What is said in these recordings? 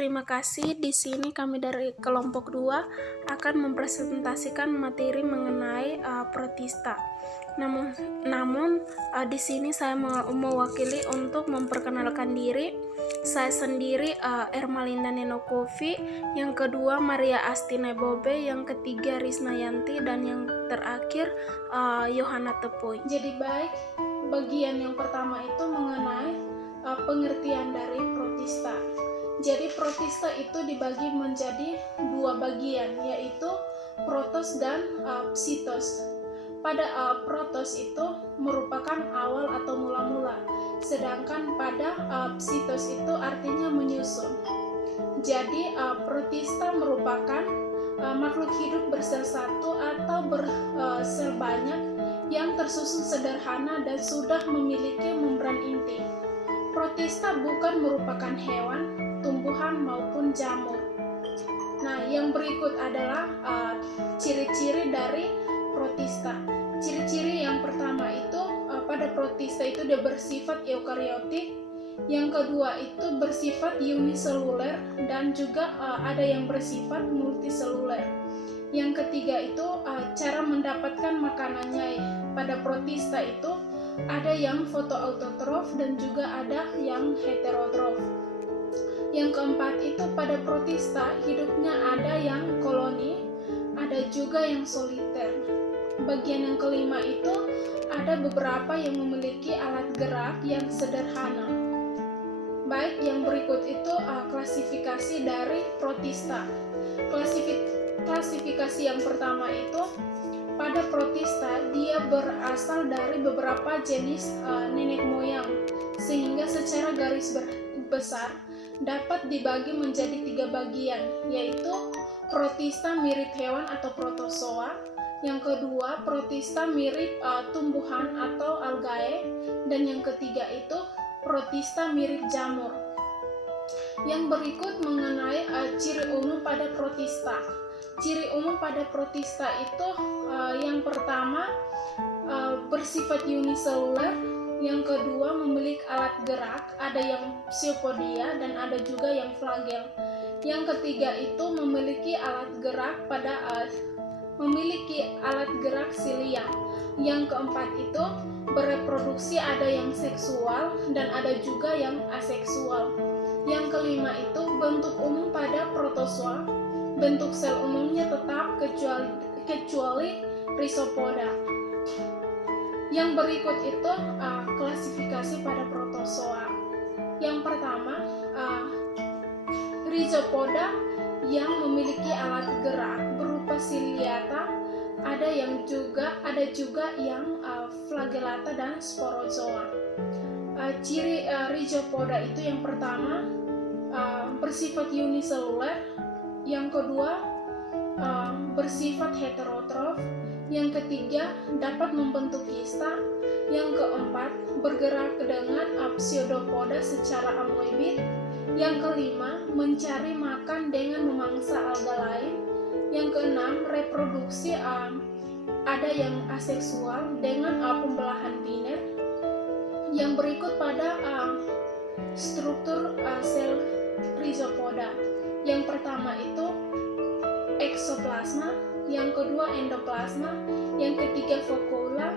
terima kasih. Di sini kami dari kelompok 2 akan mempresentasikan materi mengenai protista. Namun di sini saya mewakili untuk memperkenalkan diri. Saya sendiri Ermalinda Nenokovi, yang kedua Maria Astine Bobe, yang ketiga Risna Yanti, dan yang terakhir Yohana Tepuy. Jadi baik, bagian yang pertama itu mengenai pengertian dari protista. Jadi protista itu dibagi menjadi 2 bagian, yaitu protos dan psitos. Pada protos itu merupakan awal atau mula-mula, sedangkan pada psitos itu artinya menyusun. Jadi protista merupakan makhluk hidup bersel satu atau bersel banyak yang tersusun sederhana dan sudah memiliki membran inti. Protista bukan merupakan hewan, tumbuhan maupun jamur. Nah, yang berikut adalah ciri-ciri dari protista. Ciri-ciri yang pertama itu pada protista itu dia bersifat eukariotik, yang kedua itu bersifat uniseluler, dan juga ada yang bersifat multiseluler. Yang ketiga itu cara mendapatkan makanannya. Pada protista itu ada yang fotoautotrof dan juga ada yang heterotrof. Yang keempat itu pada protista hidupnya ada yang koloni, ada juga yang soliter. Bagian yang kelima itu ada beberapa yang memiliki alat gerak yang sederhana. Baik, yang berikut itu klasifikasi dari protista. Klasifikasi yang pertama itu pada protista dia berasal dari beberapa jenis nenek moyang, sehingga secara garis besar dapat dibagi menjadi 3 bagian, yaitu protista mirip hewan atau protozoa, yang kedua protista mirip tumbuhan atau algae, dan yang ketiga itu protista mirip jamur. Yang berikut mengenai ciri umum pada protista. Ciri umum pada protista itu yang pertama bersifat uniseluler, yang kedua memiliki alat gerak, ada yang pseudopodia dan ada juga yang flagel. Yang ketiga itu memiliki alat gerak silia. Yang keempat itu bereproduksi, ada yang seksual dan ada juga yang aseksual. Yang kelima itu bentuk umum pada protozoa. Bentuk sel umumnya tetap kecuali rhizopoda. Yang berikut itu klasifikasi pada protozoa. Yang pertama rhizopoda yang memiliki alat gerak berupa ciliata, ada juga yang flagellata dan sporozoa. Ciri rhizopoda itu yang pertama bersifat uniseluler, yang kedua bersifat heterotrof, yang ketiga dapat membentuk kista, yang keempat bergerak dengan pseudopoda secara amoebid, yang kelima mencari makan dengan memangsa alga lain, yang keenam reproduksi ada yang aseksual dengan pembelahan biner. Yang berikut pada struktur sel rhizopoda. Yang pertama itu eksoplasma, yang kedua endoplasma, yang ketiga vakuola,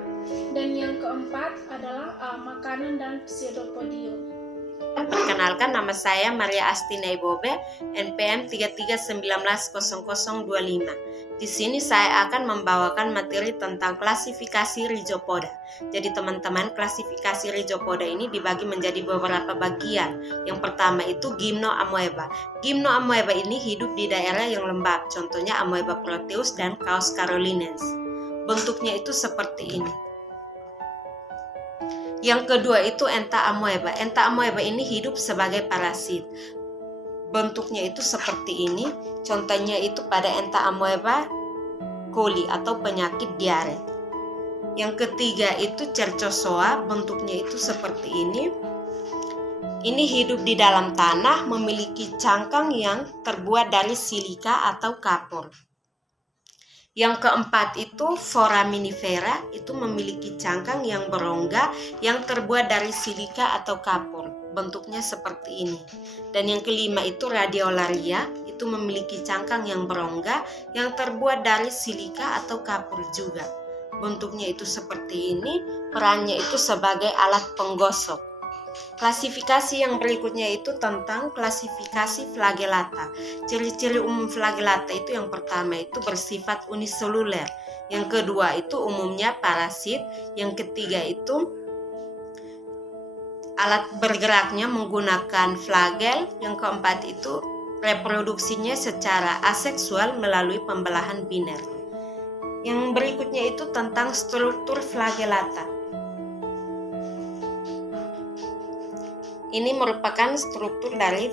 dan yang keempat adalah makanan dan pseudopodium. Perkenalkan, nama saya Maria Astine Bobe, NPM 33190025. Di sini saya akan membawakan materi tentang klasifikasi rhizopoda. Jadi teman-teman, klasifikasi rhizopoda ini dibagi menjadi beberapa bagian. Yang pertama itu gymnoamoeba. Gymnoamoeba ini hidup di daerah yang lembab, contohnya Amoeba proteus dan Chaos carolinens. Bentuknya itu seperti ini. Yang kedua itu entamoeba. Entamoeba ini hidup sebagai parasit. Bentuknya itu seperti ini. Contohnya itu pada entamoeba coli atau penyakit diare. Yang ketiga itu cercozoa. Bentuknya itu seperti ini. Ini hidup di dalam tanah, memiliki cangkang yang terbuat dari silika atau kapur. Yang keempat itu foraminifera, itu memiliki cangkang yang berongga yang terbuat dari silika atau kapur. bentuknya seperti ini. Dan yang kelima itu radiolaria, itu memiliki cangkang yang berongga yang terbuat dari silika atau kapur juga. Bentuknya itu seperti ini, perannya itu sebagai alat penggosok. Klasifikasi yang berikutnya itu tentang klasifikasi flagellata. Ciri-ciri umum flagellata itu yang pertama itu bersifat uniseluler, yang kedua itu umumnya parasit, yang ketiga itu alat bergeraknya menggunakan flagel, yang keempat itu reproduksinya secara aseksual melalui pembelahan biner. Yang berikutnya itu tentang struktur flagellata. Ini merupakan struktur dari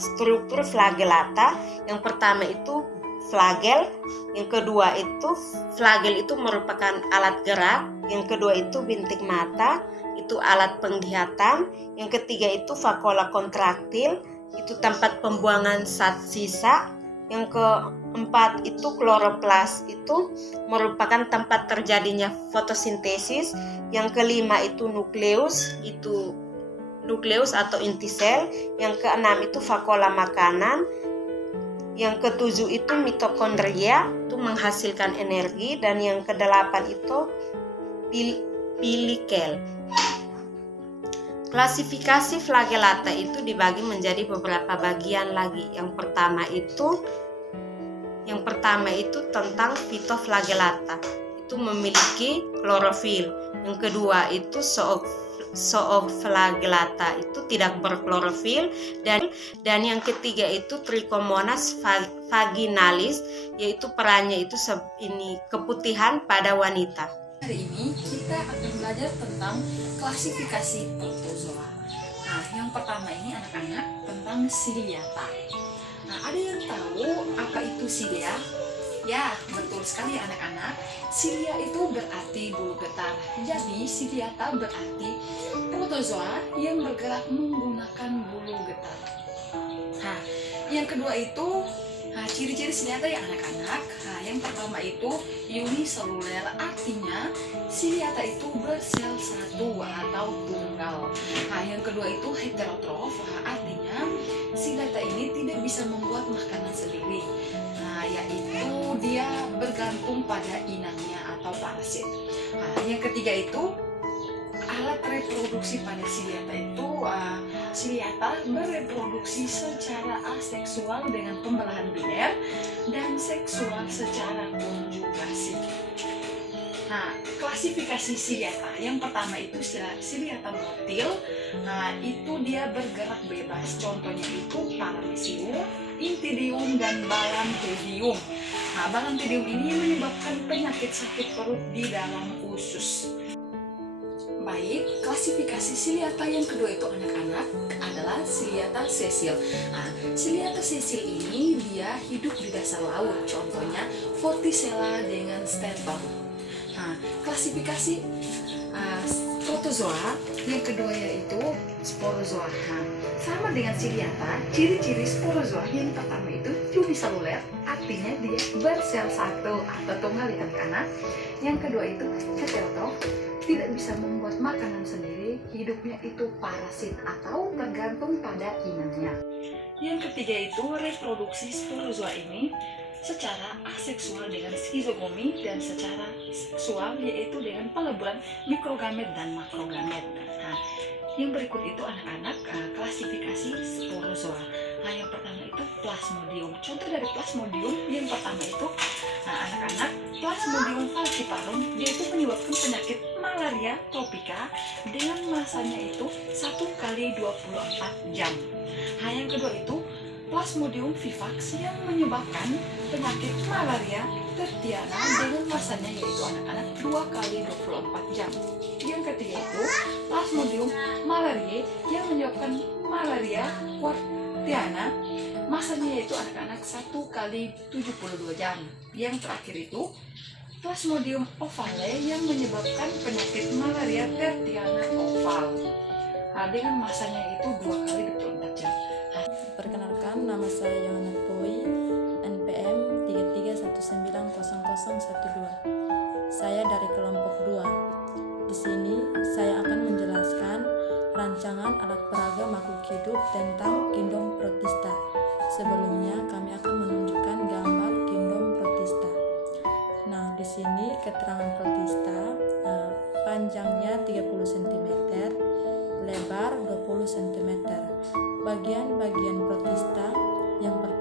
struktur flagellata. Yang pertama itu flagel, yang kedua itu flagel itu merupakan alat gerak, yang kedua itu bintik mata, itu alat penglihatan, yang ketiga itu vakuola kontraktil, itu tempat pembuangan zat sisa, yang keempat itu kloroplas, itu merupakan tempat terjadinya fotosintesis, yang kelima itu nukleus atau inti sel, yang keenam itu vakuola makanan, yang ketujuh itu mitokondria, itu menghasilkan energi, dan yang kedelapan itu pilikel. Klasifikasi flagellata itu dibagi menjadi beberapa bagian lagi. Yang pertama itu tentang fitoflagellata, itu memiliki klorofil. Yang kedua itu zooflagellata, itu tidak berklorofil, dan yang ketiga itu Trichomonas vaginalis, yaitu perannya itu ini keputihan pada wanita. Hari ini kita akan belajar tentang klasifikasi protozoa. Nah, yang pertama ini anak-anak tentang Ciliata. Nah, ada yang tahu apa itu cilia? Ya, betul sekali anak-anak. Cilia itu berarti bulu getar. Jadi, Ciliata berarti protozoa yang bergerak menggunakan bulu getar. Nah, yang kedua itu ciri-ciri Ciliata ya anak-anak. Nah, yang pertama itu uniseluler, artinya Ciliata itu bersel satu atau tunggal. Nah, yang kedua itu heterotrof, artinya Ciliata ini tidak bisa membuat makanan sendiri. Nah, yaitu dia bergantung pada inangnya atau parasit. Nah, yang ketiga itu alat reproduksi pada Ciliata itu Ciliata bereproduksi secara aseksual dengan pembelahan biner dan seksual secara konjugasi. Nah, klasifikasi Ciliata yang pertama itu Ciliata motil. Nah, itu dia bergerak bebas. Contohnya itu Paramecium, Intidium, dan Balantidium. Nah, Balantidium ini menyebabkan penyakit sakit perut di dalam usus. Baik, klasifikasi Ciliata yang kedua itu anak-anak adalah Ciliata sesile. Nah, Ciliata sesile ini dia hidup di dasar laut. Contohnya Vorticella dengan Stetor. Nah, klasifikasi protozoa yang kedua yaitu sporozoa. Nah, sama dengan Ciliata, ciri-ciri sporozoa yang pertama itu uniseluler, artinya dia bersel satu atau tunggal ya anak-anak. Yang kedua itu heterotrof, tidak bisa membuat makanan sendiri, hidupnya itu parasit atau tergantung pada inangnya. Yang ketiga itu reproduksi sporozoa ini secara aseksual dengan skizogomi dan secara seksual yaitu dengan peleburan mikrogamet dan makrogamet. Nah, yang berikut itu anak-anak klasifikasi sporozoa. Nah, yang pertama itu Plasmodium. Contoh dari Plasmodium yang pertama itu anak-anak Plasmodium falciparum, dia itu menyebabkan penyakit malaria tropika dengan masanya itu 1x24 jam. Nah, yang kedua itu Plasmodium vivax yang menyebabkan penyakit malaria tertiana dengan masanya yaitu anak-anak 2x24 jam. Yang ketiga itu Plasmodium malariae yang menyebabkan malaria quartiana, masanya yaitu anak-anak 1x72 jam. Yang terakhir itu Plasmodium ovale yang menyebabkan penyakit malaria tertiana oval dengan masanya itu 2x24 jam. Perkenalkan, nama saya Yohana Poi, NPM 33190012. Saya dari kelompok 2. Di sini saya akan menjelaskan hidup tentang Kingdom Protista. Sebelumnya kami akan menunjukkan gambar Kingdom Protista. Nah, di sini keterangan Protista, panjangnya 30 cm, lebar 20 cm. Bagian-bagian Protista yang pertama